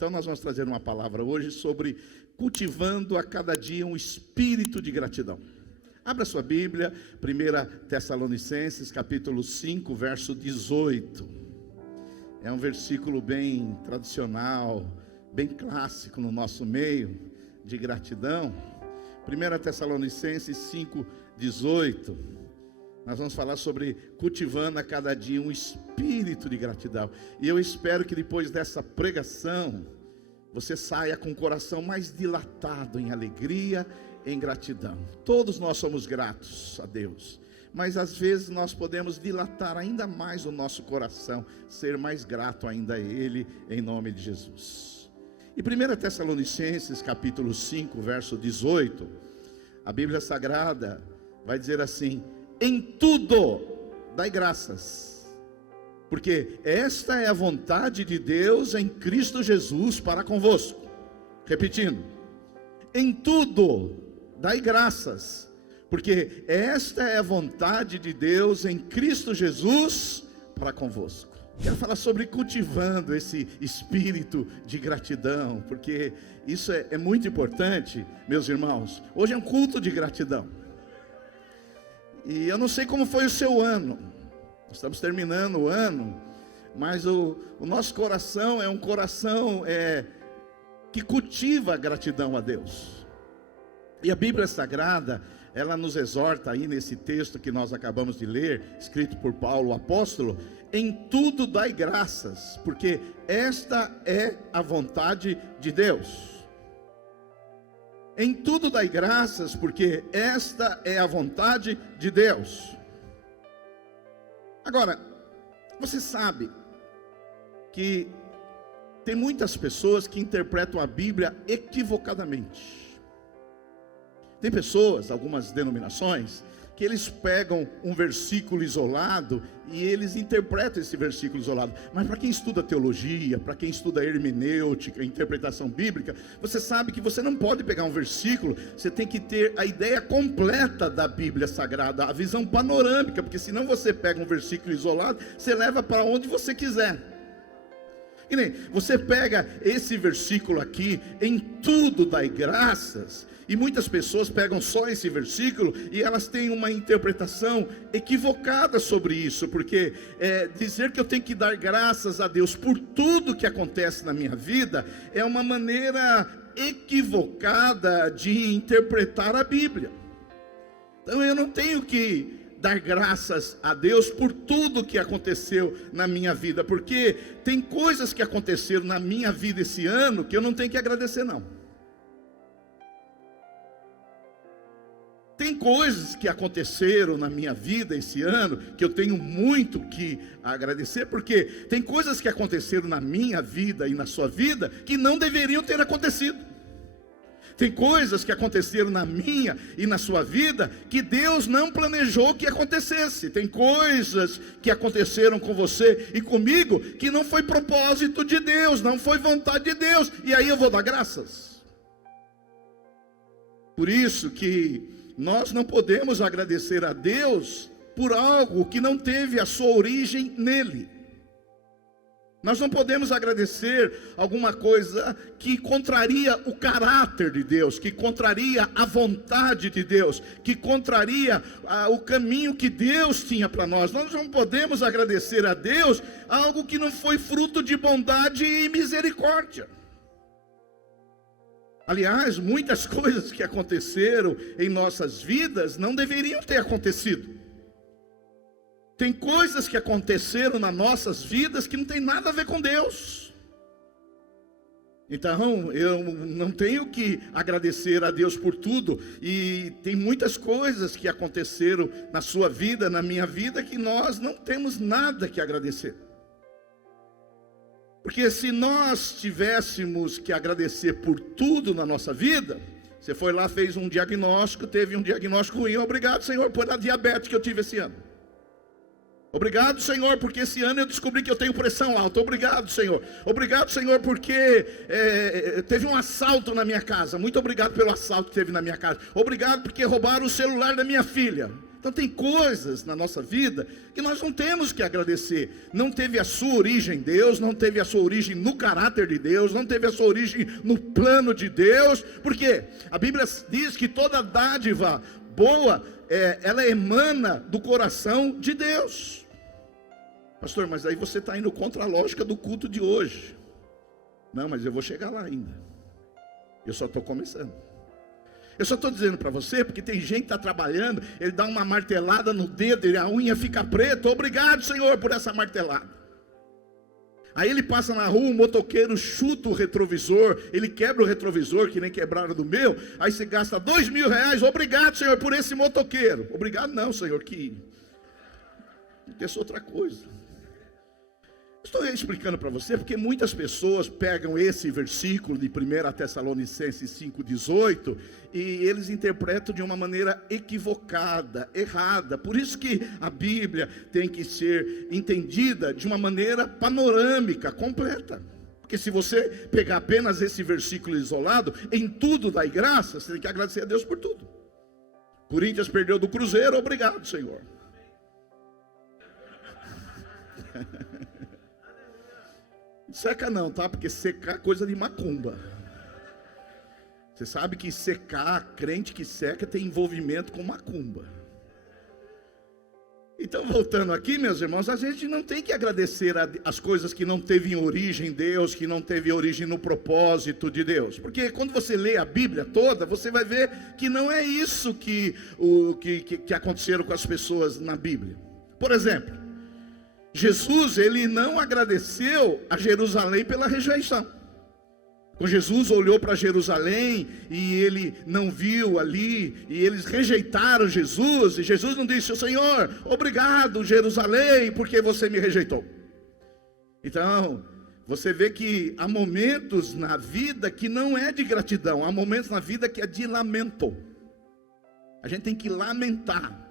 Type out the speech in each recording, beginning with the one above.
Então nós vamos trazer uma palavra hoje sobre cultivando a cada dia um espírito de gratidão. Abra sua Bíblia, 1 Tessalonicenses, capítulo 5, verso 18. É um versículo bem tradicional, bem clássico no nosso meio, de gratidão. 1 Tessalonicenses 5, 18. Nós vamos falar sobre cultivando a cada dia um espírito de gratidão. E eu espero que depois dessa pregação, você saia com o coração mais dilatado em alegria, em gratidão. Todos nós somos gratos a Deus, mas às vezes nós podemos dilatar ainda mais o nosso coração, ser mais grato ainda a Ele, em nome de Jesus. E 1 Tessalonicenses capítulo 5, verso 18, a Bíblia Sagrada vai dizer assim: em tudo dai graças, porque esta é a vontade de Deus em Cristo Jesus para convosco. Repetindo, em tudo dai graças, porque esta é a vontade de Deus em Cristo Jesus para convosco. Quero falar sobre cultivando esse espírito de gratidão, porque isso é muito importante, meus irmãos. Hoje é um culto de gratidão. E eu não sei como foi o seu ano. Nós estamos terminando o ano, mas o nosso coração é um coração que cultiva a gratidão a Deus. E a Bíblia Sagrada, ela nos exorta aí nesse texto que nós acabamos de ler, escrito por Paulo, o apóstolo: em tudo dai graças, porque esta é a vontade de Deus. Em tudo dai graças, porque esta é a vontade de Deus. Agora, você sabe que tem muitas pessoas que interpretam a Bíblia equivocadamente. Tem pessoas, algumas denominações, que eles pegam um versículo isolado e eles interpretam esse versículo isolado. Mas para quem estuda teologia, para quem estuda hermenêutica, interpretação bíblica, você sabe que você não pode pegar um versículo, você tem que ter a ideia completa da Bíblia Sagrada, a visão panorâmica, porque senão você pega um versículo isolado, você leva para onde você quiser. E nem você pega esse versículo aqui, em tudo dai graças. E muitas pessoas pegam só esse versículo e elas têm uma interpretação equivocada sobre isso, porque dizer que eu tenho que dar graças a Deus por tudo que acontece na minha vida é uma maneira equivocada de interpretar a Bíblia. Então eu não tenho que dar graças a Deus por tudo que aconteceu na minha vida, porque tem coisas que aconteceram na minha vida esse ano que eu não tenho que agradecer não. Tem coisas que aconteceram na minha vida esse ano que eu tenho muito que agradecer, porque tem coisas que aconteceram na minha vida e na sua vida que não deveriam ter acontecido. Tem coisas que aconteceram na minha e na sua vida que Deus não planejou que acontecesse. Tem coisas que aconteceram com você e comigo que não foi propósito de Deus, não foi vontade de Deus. E aí eu vou dar graças. Por isso que nós não podemos agradecer a Deus por algo que não teve a sua origem nele. Nós não podemos agradecer alguma coisa que contraria o caráter de Deus, que contraria a vontade de Deus, que contraria o caminho que Deus tinha para nós. Nós não podemos agradecer a Deus algo que não foi fruto de bondade e misericórdia. Aliás, muitas coisas que aconteceram em nossas vidas não deveriam ter acontecido. Tem coisas que aconteceram nas nossas vidas que não tem nada a ver com Deus. Então, eu não tenho que agradecer a Deus por tudo. E tem muitas coisas que aconteceram na sua vida, na minha vida, que nós não temos nada que agradecer. Porque se nós tivéssemos que agradecer por tudo na nossa vida, você foi lá, fez um diagnóstico, teve um diagnóstico ruim, obrigado, Senhor, por a diabetes que eu tive esse ano. Obrigado, Senhor, porque esse ano eu descobri que eu tenho pressão alta. Obrigado, Senhor. Obrigado, Senhor, porque teve um assalto na minha casa. Muito obrigado pelo assalto que teve na minha casa. Obrigado porque roubaram o celular da minha filha. Então tem coisas na nossa vida que nós não temos que agradecer. Não teve a sua origem em Deus, não teve a sua origem no caráter de Deus, não teve a sua origem no plano de Deus. Por quê? A Bíblia diz que toda dádiva boa, ela emana do coração de Deus. Pastor, mas aí você está indo contra a lógica do culto de hoje. Não, mas eu vou chegar lá ainda. Eu só estou começando. Eu só estou dizendo para você, porque tem gente que está trabalhando, ele dá uma martelada no dedo, e a unha fica preta. Obrigado, Senhor, por essa martelada. Aí ele passa na rua, um motoqueiro chuta o retrovisor, ele quebra o retrovisor, que nem quebraram do meu. Aí você gasta R$2.000, obrigado, Senhor, por esse motoqueiro. Obrigado não, Senhor, que isso é outra coisa. Estou explicando para você, porque muitas pessoas pegam esse versículo de 1 Tessalonicenses 5,18 e eles interpretam de uma maneira equivocada, errada. Por isso que a Bíblia tem que ser entendida de uma maneira panorâmica, completa. Porque se você pegar apenas esse versículo isolado, em tudo dai graça, você tem que agradecer a Deus por tudo. Corinthians perdeu do Cruzeiro, obrigado, Senhor. Seca não, tá? Porque secar é coisa de macumba. Você sabe que secar, crente que seca tem envolvimento com macumba. Então, voltando aqui, meus irmãos, a gente não tem que agradecer as coisas que não teve origem em Deus, que não teve origem no propósito de Deus. Porque quando você lê a Bíblia toda, você vai ver que não é isso que aconteceram com as pessoas na Bíblia. Por exemplo, Jesus, ele não agradeceu a Jerusalém pela rejeição. Quando Jesus olhou para Jerusalém e ele não viu ali, e eles rejeitaram Jesus, e Jesus não disse: Senhor, obrigado Jerusalém, porque você me rejeitou. Então, você vê que há momentos na vida que não é de gratidão, há momentos na vida que é de lamento. A gente tem que lamentar,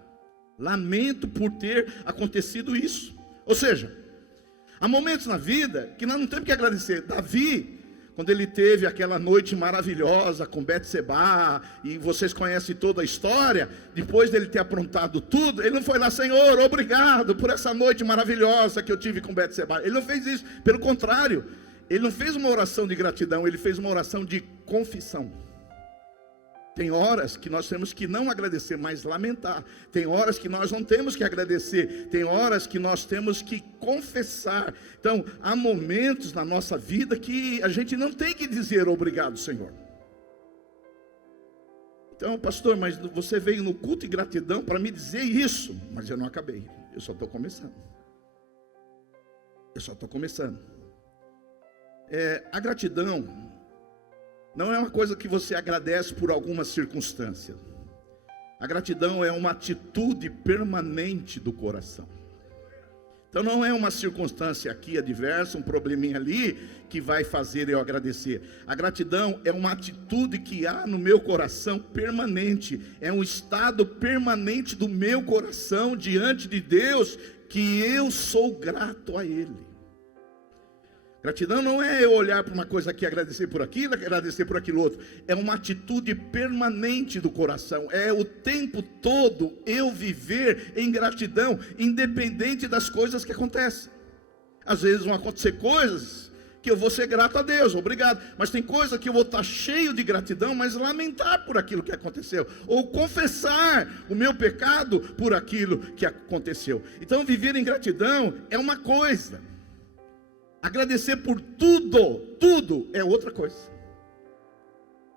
lamento por ter acontecido isso. Ou seja, há momentos na vida que nós não temos que agradecer. Davi, quando ele teve aquela noite maravilhosa com Betseba, e vocês conhecem toda a história, depois dele ter aprontado tudo, ele não foi lá: Senhor, obrigado por essa noite maravilhosa que eu tive com Betseba. Ele não fez isso, pelo contrário, ele não fez uma oração de gratidão, ele fez uma oração de confissão. Tem horas que nós temos que não agradecer, mas lamentar. Tem horas que nós não temos que agradecer. Tem horas que nós temos que confessar. Então, há momentos na nossa vida que a gente não tem que dizer obrigado, Senhor. Então, pastor, mas você veio no culto de gratidão para me dizer isso. Mas eu não acabei, eu só estou começando. A gratidão não é uma coisa que você agradece por alguma circunstância. A gratidão é uma atitude permanente do coração. Então não é uma circunstância aqui adversa, um probleminha ali, que vai fazer eu agradecer. A gratidão é uma atitude que há no meu coração permanente. É um estado permanente do meu coração diante de Deus, que eu sou grato a Ele. Gratidão não é eu olhar para uma coisa aqui, agradecer por aquilo, agradecer por aquilo outro. É uma atitude permanente do coração. É o tempo todo eu viver em gratidão, independente das coisas que acontecem. Às vezes vão acontecer coisas que eu vou ser grato a Deus, obrigado. Mas tem coisa que eu vou estar cheio de gratidão, mas lamentar por aquilo que aconteceu. Ou confessar o meu pecado por aquilo que aconteceu. Então viver em gratidão é uma coisa. Agradecer por tudo é outra coisa.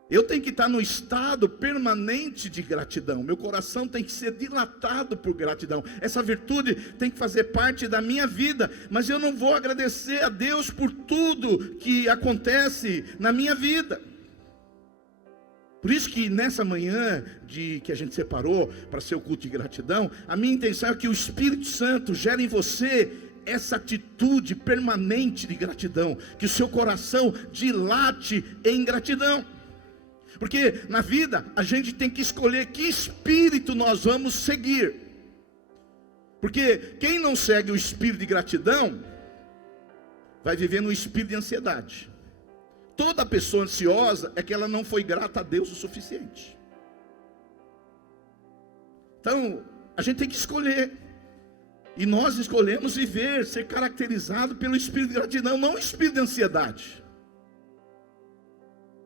Eu tenho que estar no estado permanente de gratidão. Meu coração tem que ser dilatado por gratidão. Essa virtude tem que fazer parte da minha vida. Mas eu não vou agradecer a Deus por tudo que acontece na minha vida. Por isso que nessa manhã que a gente separou para ser o culto de gratidão, a minha intenção é que o Espírito Santo gere em você essa atitude permanente de gratidão, que o seu coração dilate em gratidão. Porque na vida a gente tem que escolher que espírito nós vamos seguir. Porque quem não segue o espírito de gratidão vai viver no espírito de ansiedade. Toda pessoa ansiosa é que ela não foi grata a Deus o suficiente. Então, A gente tem que escolher. E nós escolhemos viver, ser caracterizado pelo espírito de gratidão, não o espírito de ansiedade.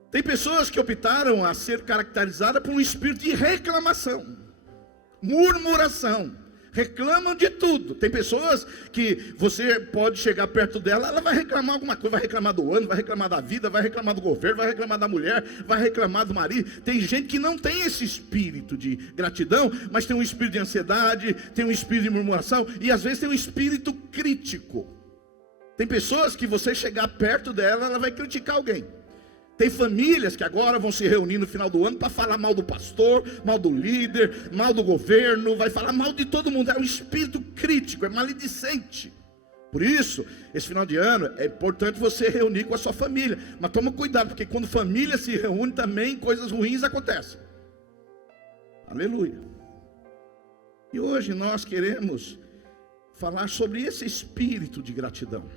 Tem pessoas que optaram a ser caracterizadas por um espírito de reclamação, murmuração, reclamam de tudo. Tem pessoas que você pode chegar perto dela, ela vai reclamar alguma coisa, vai reclamar do ano, vai reclamar da vida, vai reclamar do governo, vai reclamar da mulher, vai reclamar do marido. Tem gente que não tem esse espírito de gratidão, mas tem um espírito de ansiedade, tem um espírito de murmuração e às vezes tem um espírito crítico. Tem pessoas que você chegar perto dela, ela vai criticar alguém. Tem famílias que agora vão se reunir no final do ano para falar mal do pastor, mal do líder, mal do governo, vai falar mal de todo mundo. É um espírito crítico, é maledicente. Por isso, esse final de ano é importante você reunir com a sua família. Mas toma cuidado, porque quando família se reúne também coisas ruins acontecem. Aleluia. E hoje nós queremos falar sobre esse espírito de gratidão.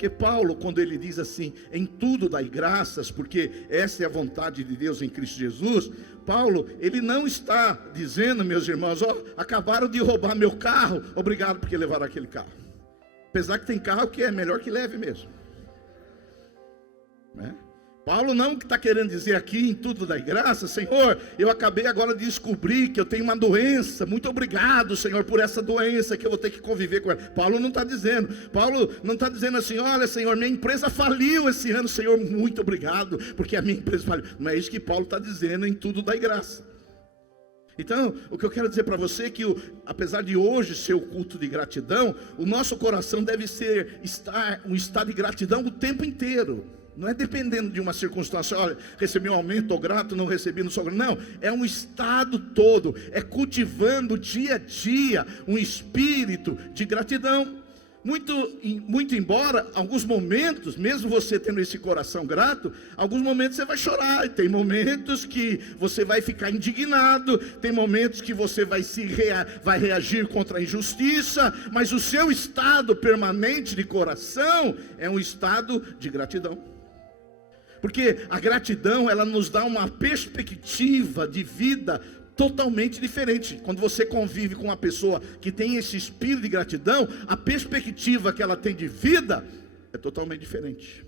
Porque Paulo, quando ele diz assim, em tudo dai graças, porque essa é a vontade de Deus em Cristo Jesus, Paulo, ele não está dizendo, meus irmãos, ó, acabaram de roubar meu carro, obrigado porque levaram aquele carro. Apesar que tem carro que é melhor que leve mesmo, né? Paulo não está querendo dizer aqui em tudo dai graça, Senhor, eu acabei agora de descobrir que eu tenho uma doença, muito obrigado, Senhor, por essa doença que eu vou ter que conviver com ela. Paulo não está dizendo assim, olha, Senhor, minha empresa faliu esse ano, Senhor, muito obrigado, porque a minha empresa faliu. Não é isso que Paulo está dizendo, em tudo dai graça. Então, o que eu quero dizer para você é que, apesar de hoje ser o culto de gratidão, o nosso coração deve estar um estado de gratidão o tempo inteiro. Não é dependendo de uma circunstância, olha, recebi um aumento, estou grato, não recebi, não sou grato. Não, é um estado todo, é cultivando dia a dia um espírito de gratidão. Muito embora, alguns momentos, mesmo você tendo esse coração grato, alguns momentos você vai chorar, tem momentos que você vai ficar indignado, tem momentos que você vai reagir contra a injustiça, mas o seu estado permanente de coração é um estado de gratidão. Porque a gratidão, ela nos dá uma perspectiva de vida totalmente diferente. Quando você convive com uma pessoa que tem esse espírito de gratidão, a perspectiva que ela tem de vida é totalmente diferente.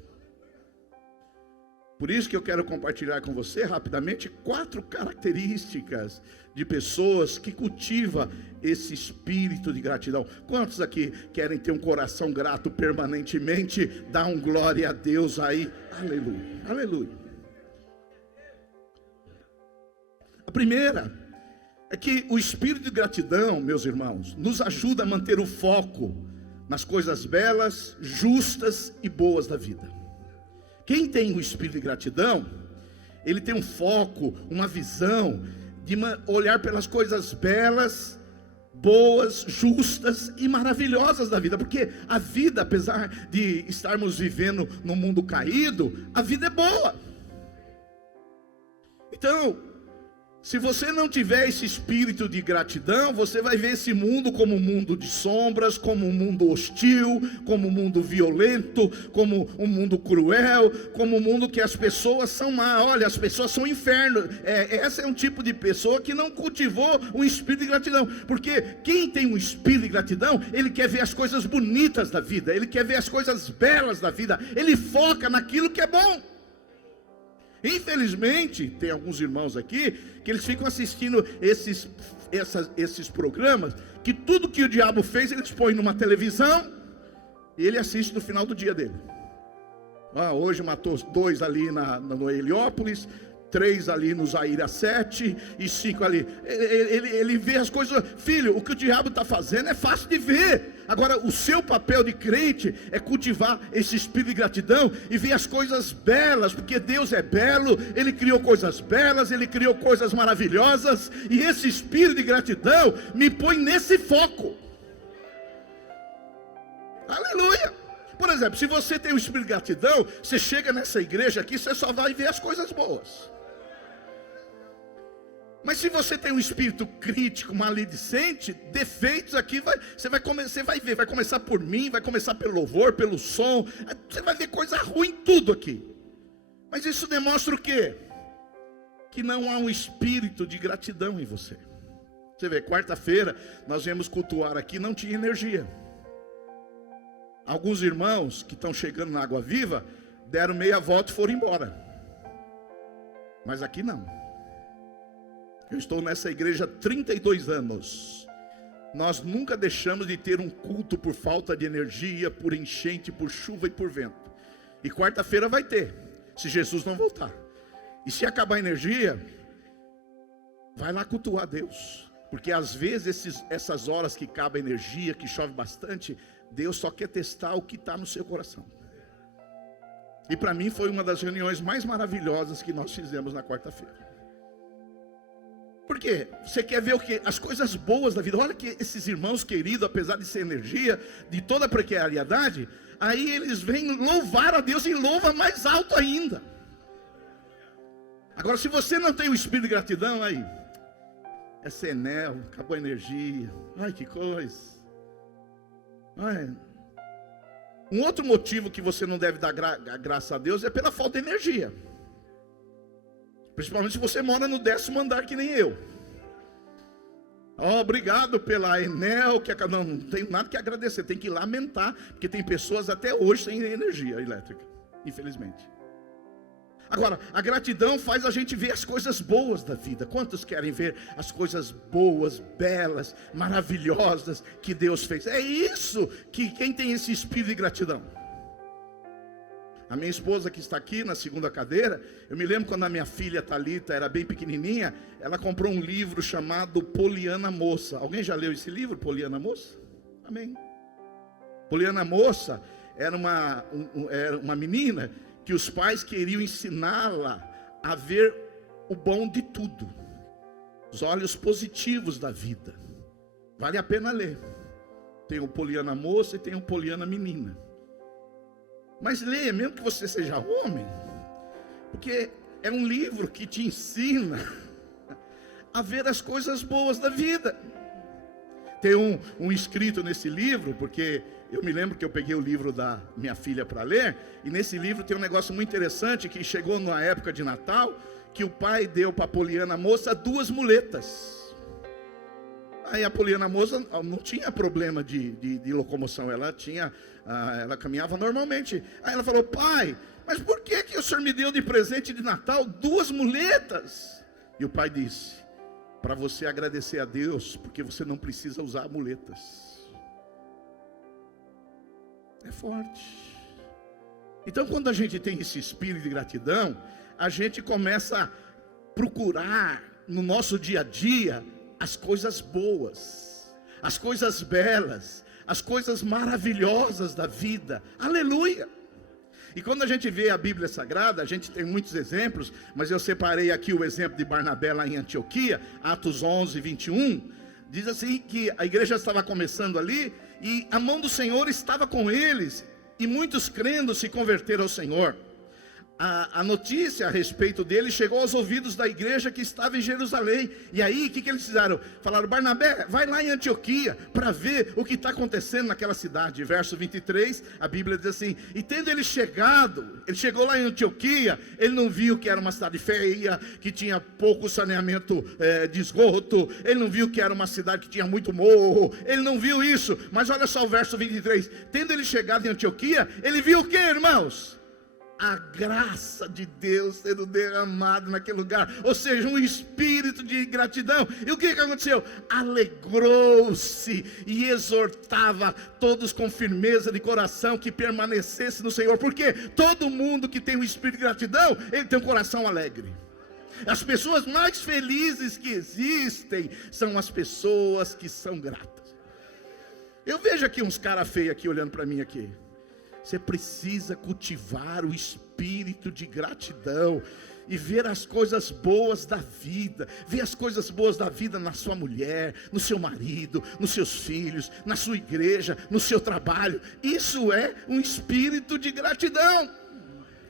Por isso que eu quero compartilhar com você rapidamente 4 características de pessoas que cultivam esse espírito de gratidão. Quantos aqui querem ter um coração grato permanentemente? Dá um glória a Deus aí. Aleluia, aleluia. A primeira é que o espírito de gratidão, meus irmãos, nos ajuda a manter o foco nas coisas belas, justas e boas da vida. Quem tem o espírito de gratidão, ele tem um foco, uma visão de olhar pelas coisas belas, boas, justas e maravilhosas da vida. Porque a vida, apesar de estarmos vivendo num mundo caído, a vida é boa. Então, se você não tiver esse espírito de gratidão, você vai ver esse mundo como um mundo de sombras, como um mundo hostil, como um mundo violento, como um mundo cruel, como um mundo que as pessoas são má. Olha, as pessoas são inferno. Essa é um tipo de pessoa que não cultivou um espírito de gratidão. Porque quem tem um espírito de gratidão, ele quer ver as coisas bonitas da vida, ele quer ver as coisas belas da vida, ele foca naquilo que é bom. Infelizmente, tem alguns irmãos aqui que eles ficam assistindo esses programas, que tudo que o diabo fez, eles põem numa televisão e ele assiste no final do dia dele. Hoje matou 2 ali no Heliópolis, 3 ali no Zaire 7 e 5 ali. Ele vê as coisas. Filho, o que o diabo está fazendo é fácil de ver. Agora, o seu papel de crente é cultivar esse espírito de gratidão e ver as coisas belas, porque Deus é belo, Ele criou coisas belas, Ele criou coisas maravilhosas, e esse espírito de gratidão me põe nesse foco. Aleluia! Por exemplo, se você tem um espírito de gratidão, você chega nessa igreja aqui, você só vai ver as coisas boas. Mas se você tem um espírito crítico, maledicente, defeitos aqui, você vai ver, vai começar por mim, vai começar pelo louvor, pelo som, você vai ver coisa ruim tudo aqui. Mas isso demonstra o quê? Que não há um espírito de gratidão em você. Você vê, quarta-feira nós viemos cultuar aqui, não tinha energia. Alguns irmãos que estão chegando na Água Viva deram meia volta e foram embora. Mas aqui não. Eu estou nessa igreja há 32 anos. Nós nunca deixamos de ter um culto por falta de energia, por enchente, por chuva e por vento. E quarta-feira vai ter, se Jesus não voltar. E se acabar a energia, vai lá cultuar a Deus. Porque às vezes essas horas que acaba a energia, que chove bastante, Deus só quer testar o que está no seu coração. E para mim foi uma das reuniões mais maravilhosas que nós fizemos na quarta-feira. Por quê? Você quer ver o quê? As coisas boas da vida. Olha que esses irmãos queridos, apesar de ser energia, de toda a precariedade, aí eles vêm louvar a Deus e louva mais alto ainda. Agora, se você não tem o espírito de gratidão, aí é senel, acabou a energia. Ai, que coisa. Ai. Um outro motivo que você não deve dar graça a Deus é pela falta de energia. Principalmente se você mora no 10º andar que nem eu. Obrigado pela Enel, que não tenho nada que agradecer, tem que lamentar, porque tem pessoas até hoje sem energia elétrica, infelizmente. Agora, a gratidão faz a gente ver as coisas boas da vida. Quantos querem ver as coisas boas, belas, maravilhosas que Deus fez? É isso que quem tem esse espírito de gratidão. A minha esposa que está aqui na segunda cadeira, eu me lembro quando a minha filha Thalita era bem pequenininha, ela comprou um livro chamado Poliana Moça. Alguém já leu esse livro, Poliana Moça? Amém. Poliana Moça era uma menina que os pais queriam ensiná-la a ver o bom de tudo, os olhos positivos da vida. Vale a pena ler. Tem o Poliana Moça e tem o Poliana Menina. Mas leia, mesmo que você seja homem, porque é um livro que te ensina a ver as coisas boas da vida. Tem um escrito nesse livro, porque eu me lembro que eu peguei o livro da minha filha para ler, e nesse livro tem um negócio muito interessante, que chegou na época de Natal, que o pai deu para a Poliana Moça 2 muletas. Aí a Poliana Moça não tinha problema de locomoção, ela caminhava normalmente. Aí ela falou: pai, mas por que o senhor me deu de presente de Natal 2 muletas? E o pai disse: para você agradecer a Deus, porque você não precisa usar muletas. É forte. Então, quando a gente tem esse espírito de gratidão, a gente começa a procurar no nosso dia a dia as coisas boas, as coisas belas, as coisas maravilhosas da vida. Aleluia! E quando a gente vê a Bíblia Sagrada, a gente tem muitos exemplos, mas eu separei aqui o exemplo de Barnabé lá em Antioquia, Atos 11, 21, diz assim que a igreja estava começando ali, e a mão do Senhor estava com eles, e muitos crendo se converteram ao Senhor. A notícia a respeito dele chegou aos ouvidos da igreja que estava em Jerusalém. E aí, o que eles fizeram? Falaram: Barnabé, vai lá em Antioquia para ver o que está acontecendo naquela cidade. Verso 23, a Bíblia diz assim: e tendo ele chegou lá em Antioquia, ele não viu que era uma cidade feia, que tinha pouco saneamento de esgoto, ele não viu que era uma cidade que tinha muito morro, ele não viu isso. Mas olha só o verso 23, tendo ele chegado em Antioquia, ele viu o que, irmãos? A graça de Deus sendo derramado naquele lugar, ou seja, um espírito de gratidão. E o que aconteceu? Alegrou-se e exortava todos com firmeza de coração que permanecesse no Senhor, porque todo mundo que tem um espírito de gratidão, ele tem um coração alegre. As pessoas mais felizes que existem são as pessoas que são gratas. Eu vejo aqui uns caras feios aqui olhando para mim aqui. Você precisa cultivar o espírito de gratidão e ver as coisas boas da vida. Ver as coisas boas da vida na sua mulher, no seu marido, nos seus filhos, na sua igreja, no seu trabalho. Isso é um espírito de gratidão.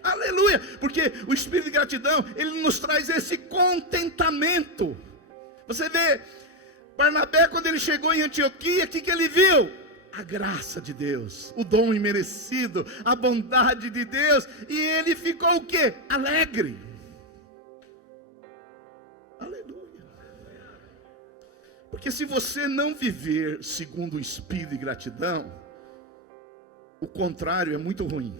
Aleluia! Porque o espírito de gratidão, ele nos traz esse contentamento. Você vê, Barnabé, quando ele chegou em Antioquia, o que ele viu? A graça de Deus, o dom imerecido, a bondade de Deus. E ele ficou o quê? Alegre. Aleluia. Porque se você não viver segundo o espírito de gratidão, o contrário é muito ruim.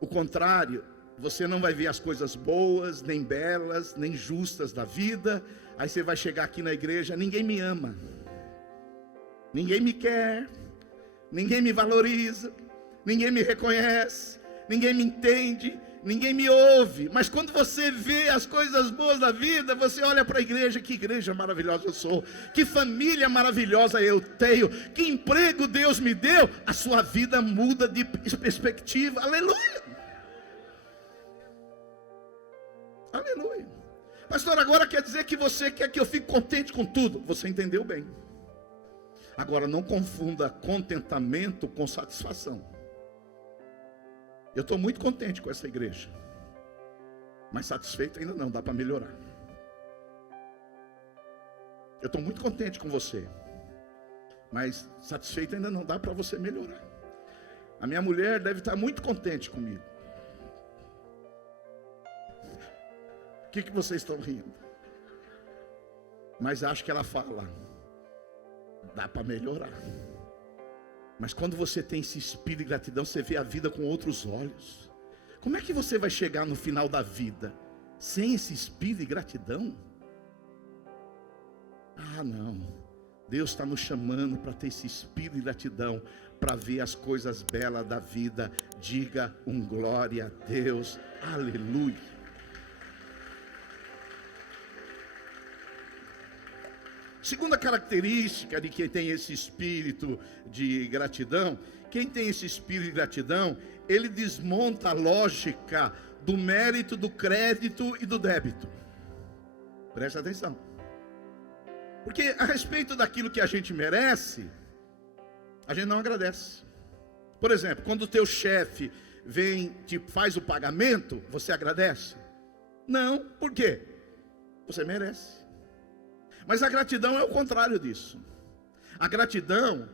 O contrário, você não vai ver as coisas boas, nem belas, nem justas da vida. Aí você vai chegar aqui na igreja, ninguém me ama, ninguém me quer, ninguém me valoriza, ninguém me reconhece, ninguém me entende, ninguém me ouve. Mas quando você vê as coisas boas da vida, você olha para a igreja, que igreja maravilhosa eu sou, que família maravilhosa eu tenho, que emprego Deus me deu, a sua vida muda de perspectiva. Aleluia, aleluia. Pastor, agora quer dizer que você quer que eu fique contente com tudo? Você entendeu bem. Agora não confunda contentamento com satisfação. Eu estou muito contente com essa igreja, mas satisfeito ainda não, dá para melhorar. Eu estou muito contente com você, mas satisfeito ainda não, dá para você melhorar. A minha mulher deve estar muito contente comigo. O que vocês estão rindo? Mas acho que ela fala, dá para melhorar. Mas quando você tem esse espírito de gratidão, você vê a vida com outros olhos. Como é que você vai chegar no final da vida sem esse espírito de gratidão? Ah, não. Deus está nos chamando para ter esse espírito de gratidão, para ver as coisas belas da vida. Diga um glória a Deus. Aleluia. Segunda característica de quem tem esse espírito de gratidão, quem tem esse espírito de gratidão, ele desmonta a lógica do mérito, do crédito e do débito. Presta atenção. Porque a respeito daquilo que a gente merece, a gente não agradece. Por exemplo, quando o teu chefe vem, te faz o pagamento, você agradece? Não, por quê? Você merece. Mas a gratidão é o contrário disso. A gratidão,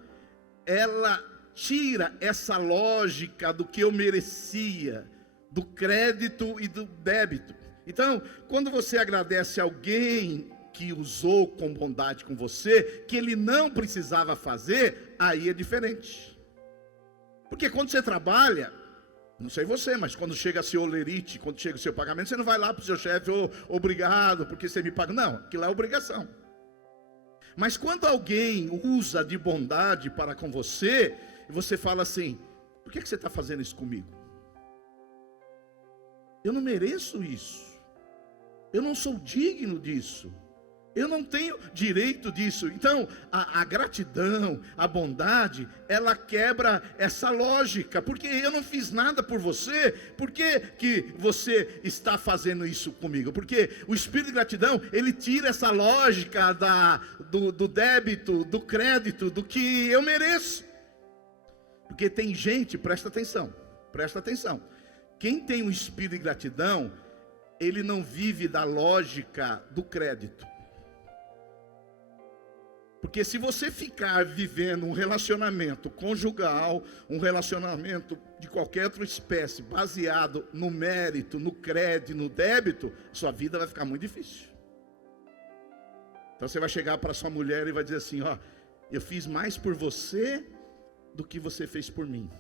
ela tira essa lógica do que eu merecia, do crédito e do débito. Então, quando você agradece alguém que usou com bondade com você, que ele não precisava fazer, aí é diferente. Porque quando você trabalha, não sei você, mas quando chega a seu olerite, quando chega o seu pagamento, você não vai lá para o seu chefe, obrigado, porque você me paga. Não, aquilo é obrigação. Mas quando alguém usa de bondade para com você, e você fala assim, por que você está fazendo isso comigo? Eu não mereço isso. Eu não sou digno disso. Eu não tenho direito disso. Então, a gratidão, a bondade, ela quebra essa lógica. Porque eu não fiz nada por você. Por que você está fazendo isso comigo? Porque o espírito de gratidão, ele tira essa lógica do débito, do crédito, do que eu mereço. Porque tem gente, presta atenção. Quem tem um espírito de gratidão, ele não vive da lógica do crédito. Porque se você ficar vivendo um relacionamento conjugal, um relacionamento de qualquer outra espécie, baseado no mérito, no crédito, no débito, sua vida vai ficar muito difícil. Então você vai chegar para sua mulher e vai dizer assim, ó, eu fiz mais por você do que você fez por mim.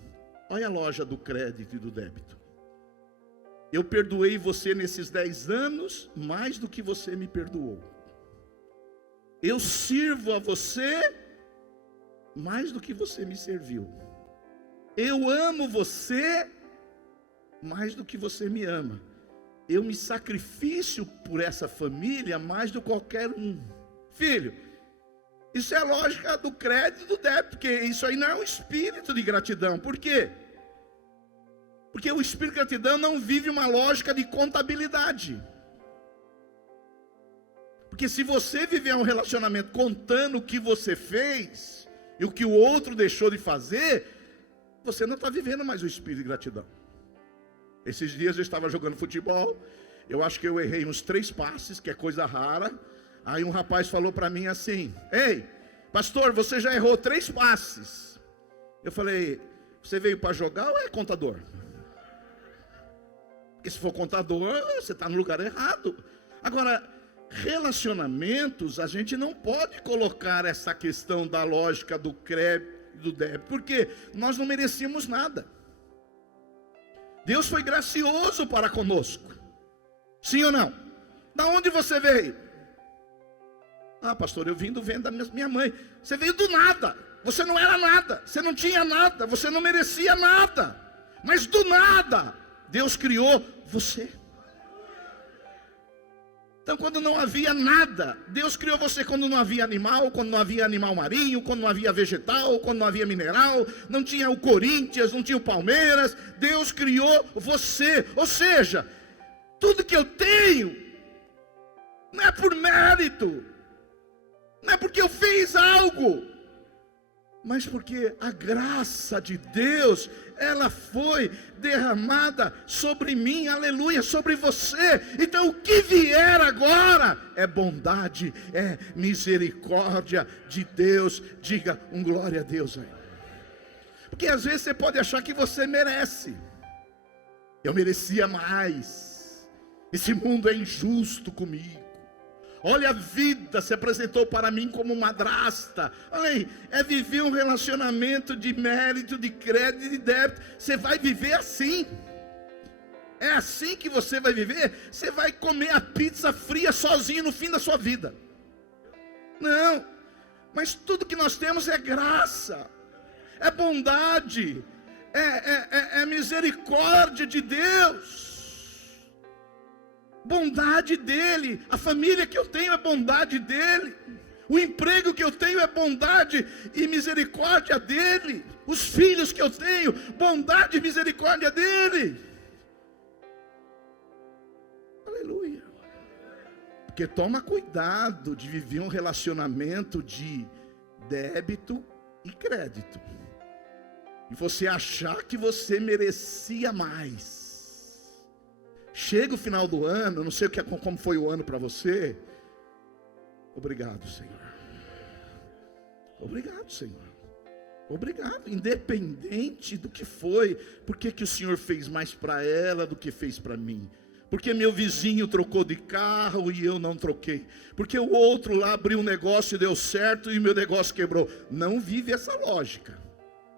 Olha a loja do crédito e do débito. Eu perdoei você nesses 10 anos mais do que você me perdoou. Eu sirvo a você mais do que você me serviu. Eu amo você mais do que você me ama. Eu me sacrifício por essa família mais do que qualquer um. Filho, isso é a lógica do crédito e do débito, porque isso aí não é um espírito de gratidão. Por quê? Porque o espírito de gratidão não vive uma lógica de contabilidade. Porque se você viver um relacionamento contando o que você fez e o que o outro deixou de fazer, você não está vivendo mais o espírito de gratidão. Esses dias eu estava jogando futebol, eu acho que eu errei uns 3 passes, que é coisa rara. Aí um rapaz falou para mim assim, ei, pastor, você já errou 3 passes. Eu falei, você veio para jogar ou é contador? Porque se for contador, você está no lugar errado. Agora, relacionamentos, a gente não pode colocar essa questão da lógica do crédito e do débito, porque nós não merecíamos nada. Deus foi gracioso para conosco. Sim ou não? Da onde você veio? Ah, pastor, eu vim do ventre da minha mãe. Você veio do nada. Você não era nada. Você não tinha nada. Você não merecia nada. Mas do nada, Deus criou você. Então, quando não havia nada, Deus criou você quando não havia animal, quando não havia animal marinho, quando não havia vegetal, quando não havia mineral, não tinha o Corinthians, não tinha o Palmeiras. Deus criou você. Ou seja, tudo que eu tenho não é por mérito, não é porque eu fiz algo, mas porque a graça de Deus, ela foi derramada sobre mim, aleluia, sobre você. Então o que vier agora é bondade, é misericórdia de Deus. Diga um glória a Deus aí. Porque às vezes você pode achar que você merece. Eu merecia mais. Esse mundo é injusto comigo. Olha, a vida se apresentou para mim como madrasta. Olha aí, é viver um relacionamento de mérito, de crédito e de débito. Você vai viver assim. É assim que você vai viver. Você vai comer a pizza fria sozinho no fim da sua vida. Não, mas tudo que nós temos é graça, é bondade, é misericórdia de Deus. Bondade dele. A família que eu tenho é bondade dele. O emprego que eu tenho é bondade e misericórdia dele. Os filhos que eu tenho, bondade e misericórdia dele. Aleluia. Porque toma cuidado de viver um relacionamento de débito e crédito, e você achar que você merecia mais. Chega o final do ano, não sei como foi o ano para você. Obrigado, Senhor. Obrigado, Senhor. Obrigado, independente do que foi. Por que o Senhor fez mais para ela do que fez para mim? Porque meu vizinho trocou de carro e eu não troquei. Porque o outro lá abriu um negócio e deu certo e meu negócio quebrou. Não vive essa lógica,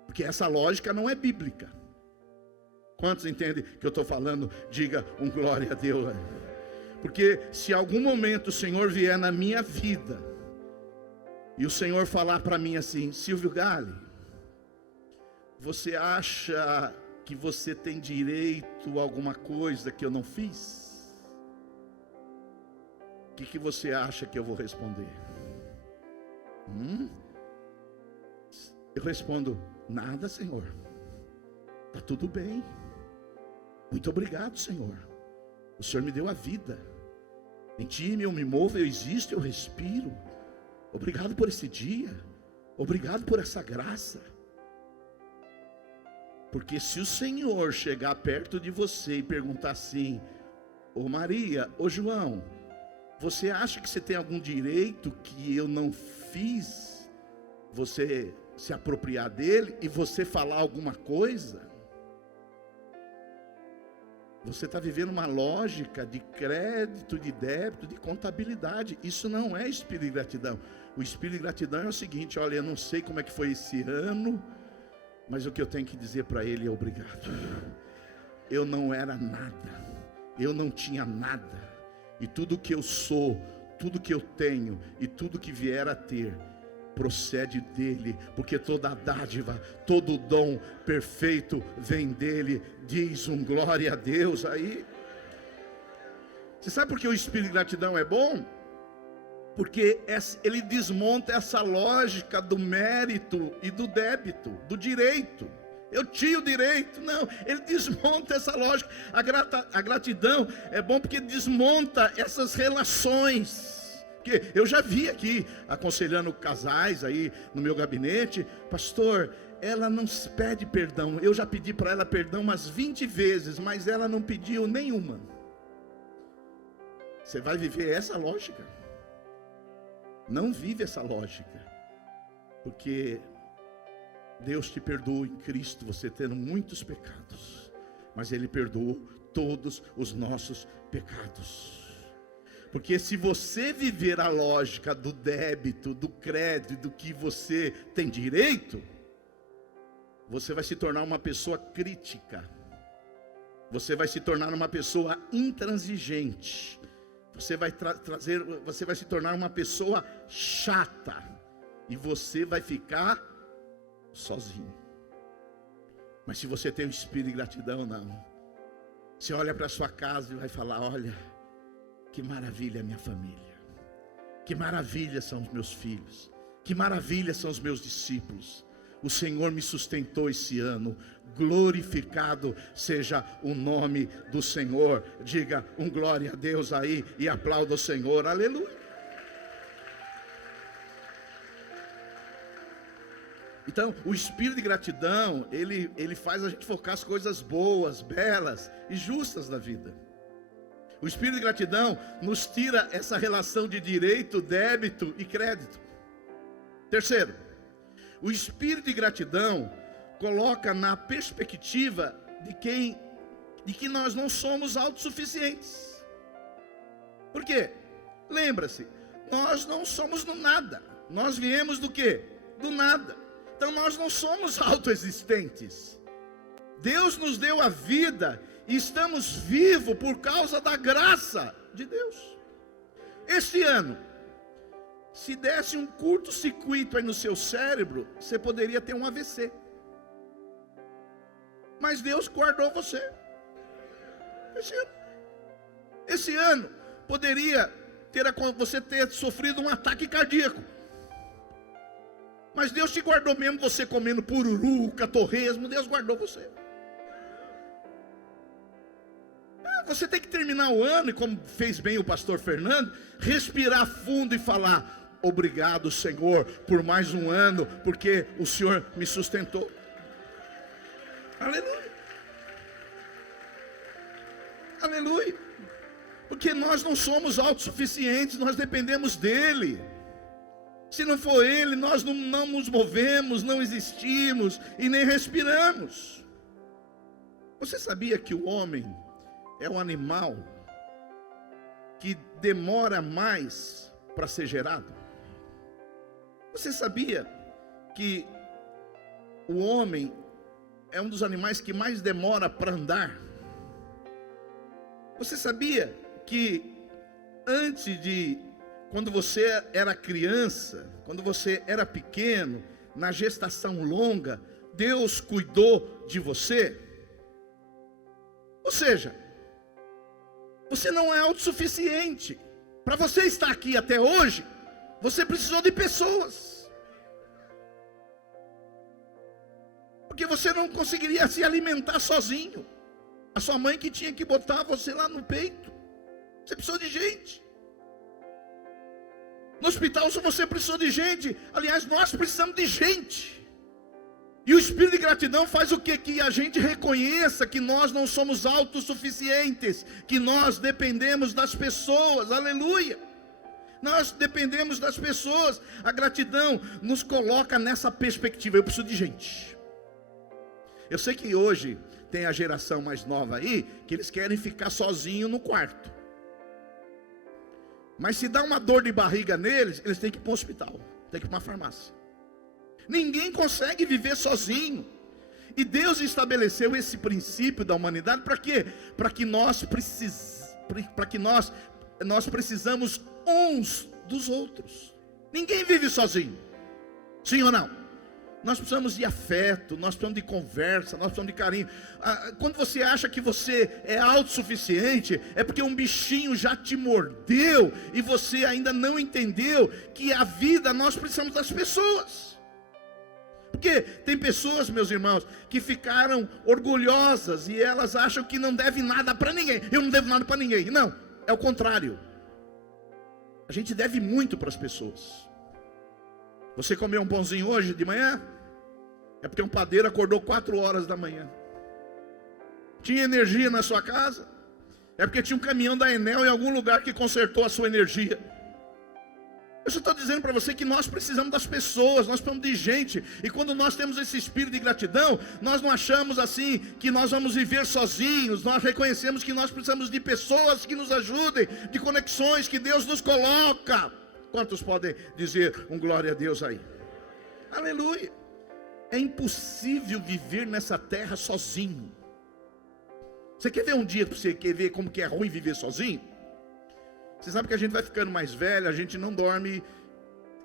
porque essa lógica não é bíblica. Quantos entendem que eu estou falando? Diga um glória a Deus. Porque se algum momento o Senhor vier na minha vida e o Senhor falar para mim assim: Silvio Gale, você acha que você tem direito a alguma coisa que eu não fiz? O que você acha que eu vou responder? Eu respondo: nada, Senhor. Está tudo bem. Muito obrigado, Senhor. O Senhor me deu a vida. Em Ti eu me movo, eu existo, eu respiro. Obrigado por esse dia. Obrigado por essa graça. Porque se o Senhor chegar perto de você e perguntar assim: ô Maria, ô João, você acha que você tem algum direito que eu não fiz? Você se apropriar dele e você falar alguma coisa? Você está vivendo uma lógica de crédito, de débito, de contabilidade. Isso não é espírito de gratidão. O espírito de gratidão é o seguinte: olha, eu não sei como é que foi esse ano, mas o que eu tenho que dizer para ele é obrigado. Eu não era nada, eu não tinha nada, e tudo que eu sou, tudo que eu tenho e tudo que vier a ter procede dele, porque toda a dádiva, todo dom perfeito vem dele. Diz um glória a Deus aí. Você sabe por que o espírito de gratidão é bom? Porque ele desmonta essa lógica do mérito e do débito, do direito. Eu tinha o direito, não, ele desmonta essa lógica. A gratidão é bom porque desmonta essas relações. Porque eu já vi aqui, aconselhando casais aí no meu gabinete: pastor, ela não pede perdão. Eu já pedi para ela perdão umas 20 vezes, mas ela não pediu nenhuma. Você vai viver essa lógica? Não vive essa lógica, porque Deus te perdoou em Cristo, você tendo muitos pecados, mas Ele perdoou todos os nossos pecados. Porque se você viver a lógica do débito, do crédito, do que você tem direito, você vai se tornar uma pessoa crítica. Você vai se tornar uma pessoa intransigente. Você vai se tornar uma pessoa chata. E você vai ficar sozinho. Mas se você tem um espírito de gratidão, não. Você olha para a sua casa e vai falar: olha, que maravilha é a minha família. Que maravilha são os meus filhos. Que maravilha são os meus discípulos. O Senhor me sustentou esse ano. Glorificado seja o nome do Senhor. Diga um glória a Deus aí e aplauda o Senhor. Aleluia. Então, o espírito de gratidão, ele faz a gente focar as coisas boas, belas e justas da vida. O espírito de gratidão nos tira essa relação de direito, débito e crédito. Terceiro, o espírito de gratidão coloca na perspectiva de que nós não somos autossuficientes. Por quê? Lembra-se, nós não somos no nada. Nós viemos do quê? Do nada. Então nós não somos autoexistentes. Deus nos deu a vida e estamos vivos por causa da graça de Deus. Este ano, se desse um curto-circuito aí no seu cérebro, você poderia ter um AVC. Mas Deus guardou você. Esse ano poderia você ter sofrido um ataque cardíaco. Mas Deus te guardou mesmo você comendo pururuca, torresmo. Deus guardou você. Você tem que terminar o ano, e como fez bem o pastor Fernando, respirar fundo e falar: obrigado, Senhor, por mais um ano, porque o Senhor me sustentou. Aleluia. Aleluia. Porque nós não somos autossuficientes, nós dependemos dEle. Se não for Ele, nós não nos movemos, não existimos e nem respiramos. Você sabia que o homem é um animal que demora mais para ser gerado? Você sabia que o homem é um dos animais que mais demora para andar? Você sabia que quando você era criança, quando você era pequeno, na gestação longa, Deus cuidou de você? Ou seja, você não é autossuficiente. Para você estar aqui até hoje, você precisou de pessoas. Porque você não conseguiria se alimentar sozinho. A sua mãe que tinha que botar você lá no peito. Você precisou de gente. No hospital você precisou de gente. Aliás, nós precisamos de gente. E o espírito de gratidão faz o quê? Que a gente reconheça que nós não somos autossuficientes, que nós dependemos das pessoas. Aleluia. Nós dependemos das pessoas. A gratidão nos coloca nessa perspectiva. Eu preciso de gente. Eu sei que hoje tem a geração mais nova aí, que eles querem ficar sozinhos no quarto. Mas se dá uma dor de barriga neles, eles têm que ir para o hospital, têm que ir para uma farmácia. Ninguém consegue viver sozinho. E Deus estabeleceu esse princípio da humanidade para quê? Para que nós precisamos uns dos outros. Ninguém vive sozinho. Sim ou não? Nós precisamos de afeto, nós precisamos de conversa, nós precisamos de carinho. Quando você acha que você é autossuficiente, é porque um bichinho já te mordeu e você ainda não entendeu que a vida nós precisamos das pessoas. Porque tem pessoas, meus irmãos, que ficaram orgulhosas e elas acham que não devem nada para ninguém. Eu não devo nada para ninguém. Não, é o contrário. A gente deve muito para as pessoas. Você comeu um pãozinho hoje de manhã? É porque um padeiro acordou 4 horas da manhã. Tinha energia na sua casa? É porque tinha um caminhão da Enel em algum lugar que consertou a sua energia. Eu só estou dizendo para você que nós precisamos das pessoas, nós precisamos de gente. E quando nós temos esse espírito de gratidão, nós não achamos assim que nós vamos viver sozinhos. Nós reconhecemos que nós precisamos de pessoas que nos ajudem, de conexões que Deus nos coloca. Quantos podem dizer um glória a Deus aí? Aleluia. É impossível viver nessa terra sozinho. Você quer ver um dia, você quer ver como que é ruim viver sozinho? Você sabe que a gente vai ficando mais velho, a gente não dorme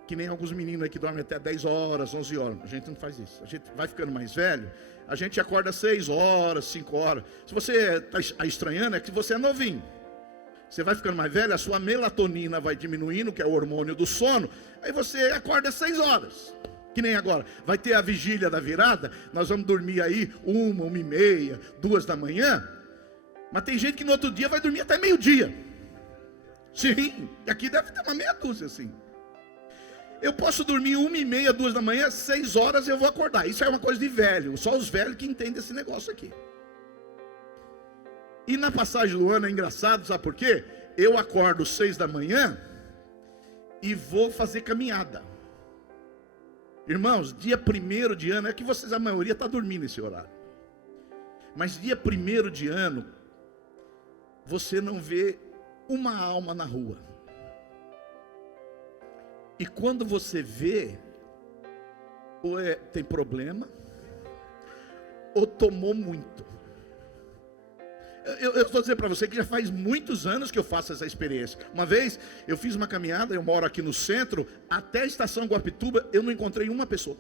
que nem alguns meninos aí que dormem até 10 horas, 11 horas. A gente não faz isso. A gente vai ficando mais velho, a gente acorda 6 horas, 5 horas. Se você está estranhando, é que você é novinho. Você vai ficando mais velho, a sua melatonina vai diminuindo, que é o hormônio do sono. Aí você acorda 6 horas. Que nem agora, vai ter a vigília da virada. Nós vamos dormir aí 1h30, 2 da manhã. Mas tem gente que no outro dia vai dormir até meio-dia. Sim, aqui deve ter uma meia dúzia assim. Eu posso dormir 1h30, 2 da manhã, 6 horas eu vou acordar. Isso é uma coisa de velho, só os velhos que entendem esse negócio aqui. E na passagem do ano é engraçado, sabe por quê? Eu acordo 6 da manhã e vou fazer caminhada. Irmãos, dia 1º de ano, é que vocês, a maioria está dormindo nesse horário. Mas dia 1º de ano, você não vê uma alma na rua. E quando você vê, ou tem problema, ou tomou muito. Eu estou dizendo para você que já faz muitos anos que eu faço essa experiência. Uma vez eu fiz uma caminhada, eu moro aqui no centro, até a estação Guapituba, eu não encontrei uma pessoa.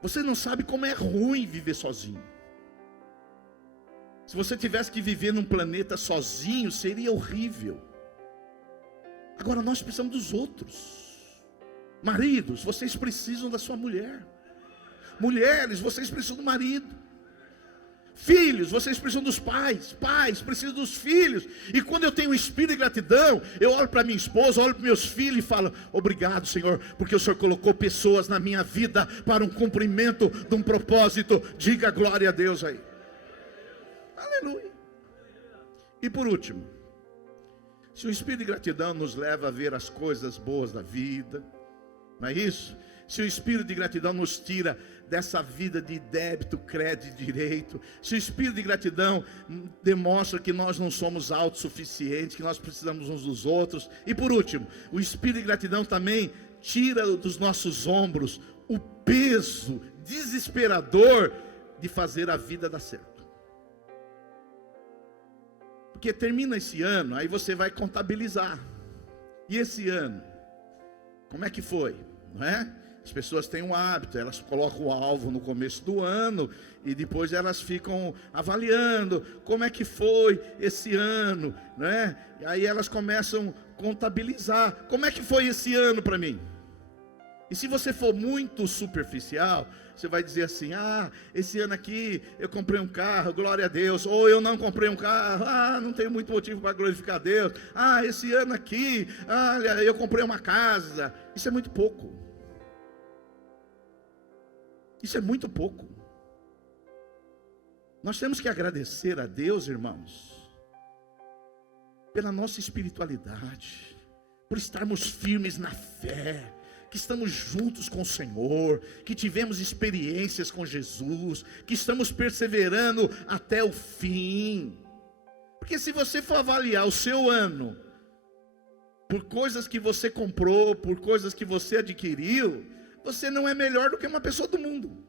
Você não sabe como é ruim viver sozinho. Se você tivesse que viver num planeta sozinho, seria horrível. Agora nós precisamos dos outros. Maridos, vocês precisam da sua mulher. Mulheres, vocês precisam do marido. Filhos, vocês precisam dos pais. Pais, precisam dos filhos. E quando eu tenho um espírito de gratidão, eu olho para minha esposa, olho para meus filhos e falo: obrigado, Senhor, porque o Senhor colocou pessoas na minha vida para um cumprimento de um propósito. Diga glória a Deus aí. Aleluia. E por último, se o espírito de gratidão nos leva a ver as coisas boas da vida, não é isso? Se o espírito de gratidão nos tira dessa vida de débito, crédito e direito, se o espírito de gratidão demonstra que nós não somos autossuficientes, que nós precisamos uns dos outros, e por último, o espírito de gratidão também tira dos nossos ombros o peso desesperador de fazer a vida dar certo. Porque termina esse ano, aí você vai contabilizar. E esse ano, como é que foi? Não é? As pessoas têm um hábito, elas colocam o alvo no começo do ano e depois elas ficam avaliando como é que foi esse ano, né? E aí elas começam a contabilizar, como é que foi esse ano para mim? E se você for muito superficial, você vai dizer assim: esse ano aqui eu comprei um carro, glória a Deus. Ou eu não comprei um carro, não tenho muito motivo para glorificar a Deus. Esse ano aqui, eu comprei uma casa. Isso é muito pouco. Isso é muito pouco. Nós temos que agradecer a Deus, irmãos, pela nossa espiritualidade, por estarmos firmes na fé, que estamos juntos com o Senhor, que tivemos experiências com Jesus, que estamos perseverando até o fim. Porque se você for avaliar o seu ano por coisas que você comprou, por coisas que você adquiriu, você não é melhor do que uma pessoa do mundo.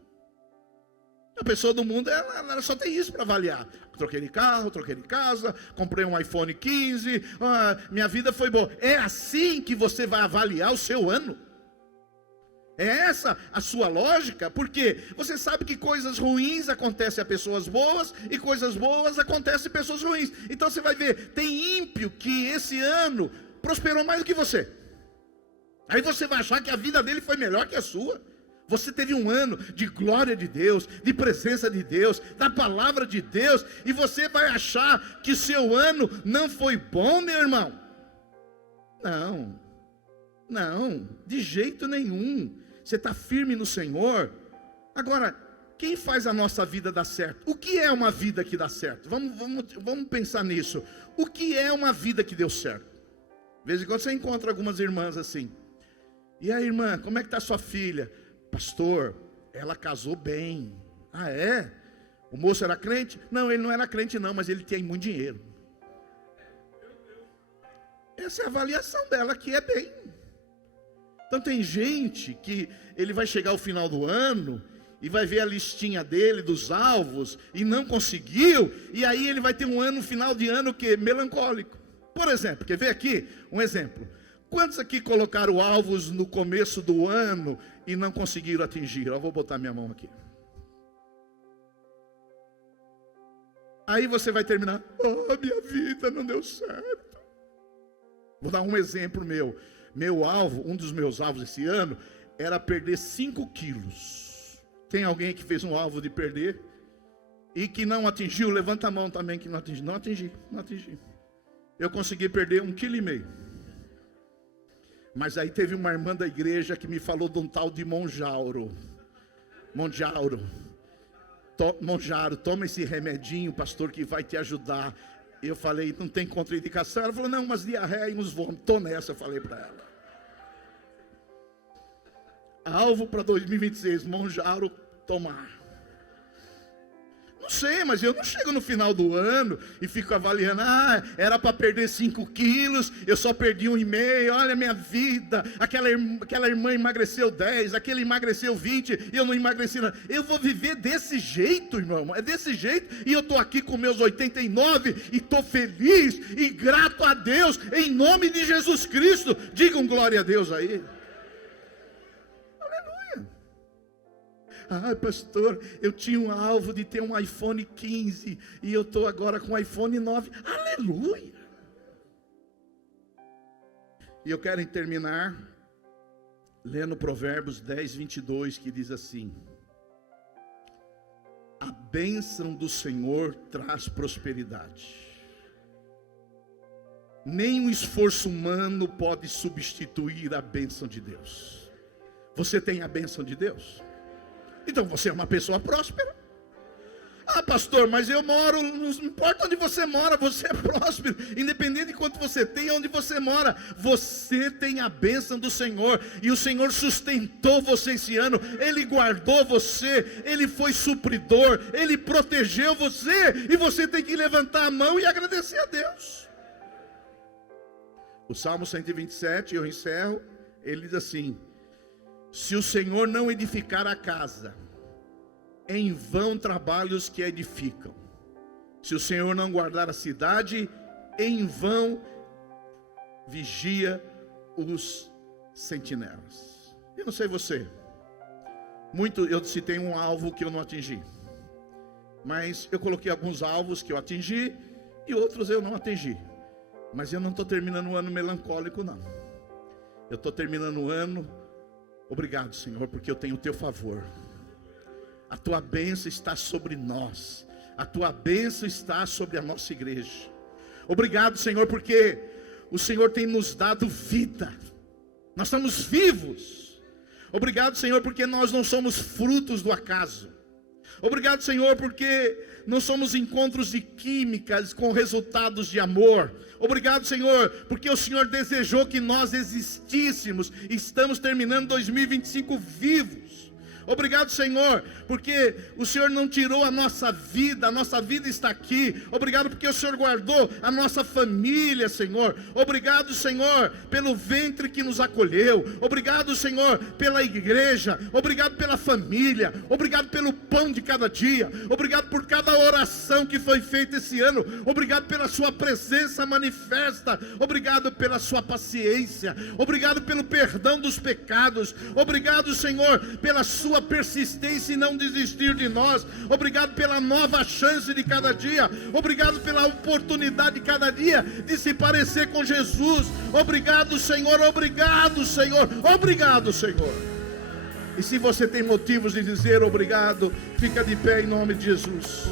A pessoa do mundo, ela só tem isso para avaliar. Troquei de carro, troquei de casa, comprei um iPhone 15, minha vida foi boa. É assim que você vai avaliar o seu ano? É essa a sua lógica? Porque você sabe que coisas ruins acontecem a pessoas boas e coisas boas acontecem a pessoas ruins. Então você vai ver, tem ímpio que esse ano prosperou mais do que você. Aí você vai achar que a vida dele foi melhor que a sua. Você teve um ano de glória de Deus, de presença de Deus, da palavra de Deus, e você vai achar que o seu ano não foi bom, meu irmão? Não, de jeito nenhum. Você está firme no Senhor. Agora, quem faz a nossa vida dar certo? O que é uma vida que dá certo? Vamos pensar nisso. O que é uma vida que deu certo? De vez em quando você encontra algumas irmãs assim. E aí, irmã, como é que está sua filha? Pastor, ela casou bem. Ah, é? O moço era crente? Não, ele não era crente não, mas ele tinha muito dinheiro. Essa é a avaliação dela, que é bem. Então tem gente que ele vai chegar ao final do ano e vai ver a listinha dele, dos alvos, e não conseguiu, e aí ele vai ter um ano, final de ano, que melancólico. Por exemplo, quer ver aqui um exemplo? Quantos aqui colocaram alvos no começo do ano e não conseguiram atingir? Eu vou botar minha mão aqui. Aí você vai terminar, minha vida não deu certo. Vou dar um exemplo meu. Meu alvo, um dos meus alvos esse ano, era perder 5 quilos. Tem alguém que fez um alvo de perder e que não atingiu? Levanta a mão também que não atingi. Não atingi. Eu consegui perder 1,5 kg. Mas aí teve uma irmã da igreja que me falou de um tal de Monjaro, toma esse remedinho, pastor, que vai te ajudar. Eu falei, não tem contraindicação? Ela falou, não, umas diarreia e uns vômitos. Estou nessa, eu falei para ela. Alvo para 2026, Monjaro tomar. Não sei, mas eu não chego no final do ano e fico avaliando, era para perder 5 quilos, eu só perdi 1,5, olha a minha vida, aquela irmã emagreceu 10, aquele emagreceu 20, e eu não emagreci nada. Eu vou viver desse jeito, irmão, é desse jeito, e eu estou aqui com meus 89, e estou feliz, e grato a Deus, em nome de Jesus Cristo. Digam glória a Deus aí. Pastor, eu tinha um alvo de ter um iPhone 15 e eu estou agora com um iPhone 9. Aleluia! E eu quero terminar lendo Provérbios 10, 22, que diz assim: a bênção do Senhor traz prosperidade. Nem o esforço humano pode substituir a bênção de Deus. Você tem a bênção de Deus? Então você é uma pessoa próspera. Pastor, mas eu moro, não importa onde você mora, você é próspero, independente de quanto você tem, onde você mora, você tem a bênção do Senhor, e o Senhor sustentou você esse ano, Ele guardou você, Ele foi supridor, Ele protegeu você, e você tem que levantar a mão e agradecer a Deus. O Salmo 127, eu encerro, ele diz assim: se o Senhor não edificar a casa, em vão trabalham os que edificam. Se o Senhor não guardar a cidade, em vão vigia os sentinelas. Eu não sei você, eu citei um alvo que eu não atingi, mas eu coloquei alguns alvos que eu atingi e outros eu não atingi. Mas eu não estou terminando o ano melancólico, não. Eu estou terminando o ano, obrigado, Senhor, porque eu tenho o teu favor. A tua bênção está sobre nós. A tua bênção está sobre a nossa igreja. Obrigado, Senhor, porque o Senhor tem nos dado vida. Nós estamos vivos. Obrigado, Senhor, porque nós não somos frutos do acaso. Obrigado, Senhor, porque não somos encontros de químicas com resultados de amor. Obrigado, Senhor, porque o Senhor desejou que nós existíssemos. Estamos terminando 2025 vivos. Obrigado, Senhor, porque o Senhor não tirou a nossa vida está aqui. Obrigado porque o Senhor guardou a nossa família, Senhor. Obrigado, Senhor, pelo ventre que nos acolheu. Obrigado, Senhor, pela igreja. Obrigado pela família. Obrigado pelo pão de cada dia. Obrigado por cada oração que foi feita esse ano. Obrigado pela sua presença manifesta. Obrigado pela sua paciência. Obrigado pelo perdão dos pecados. Obrigado, Senhor, pela sua persistência e não desistir de nós. Obrigado pela nova chance de cada dia. Obrigado pela oportunidade de cada dia de se parecer com Jesus. Obrigado, Senhor. Obrigado, Senhor. Obrigado, Senhor. E se você tem motivos de dizer obrigado, fica de pé em nome de Jesus.